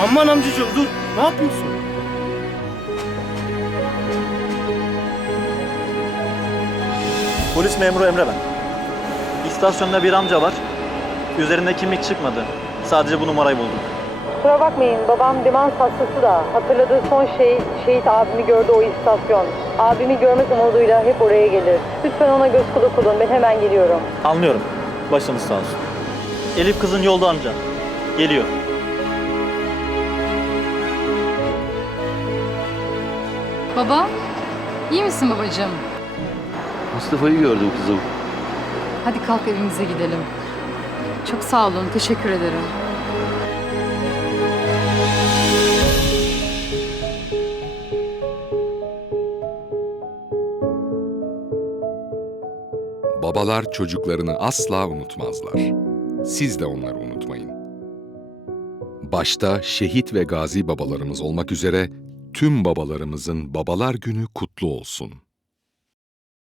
Aman amcacığım dur. Ne yapıyorsun? Polis memuru Emre ben. İstasyonda bir amca var. Üzerinde kimlik çıkmadı. Sadece bu numarayı buldum. Kusura bakmayın babam demans hastası da hatırladığı son şey şehit abimi gördü o istasyon. Abimi görmek umuduyla hep oraya gelir. Lütfen ona göz kulak olun ben hemen geliyorum. Anlıyorum. Başınız sağ olsun. Elif kızın yolda amca. Geliyor. Baba, iyi misin babacığım? Mustafa'yı gördüm kızım. Hadi kalk evimize gidelim. Çok sağ olun, teşekkür ederim. Babalar çocuklarını asla unutmazlar. Siz de onları unutmayın. Başta şehit ve gazi babalarımız olmak üzere tüm babalarımızın Babalar Günü kutlu olsun.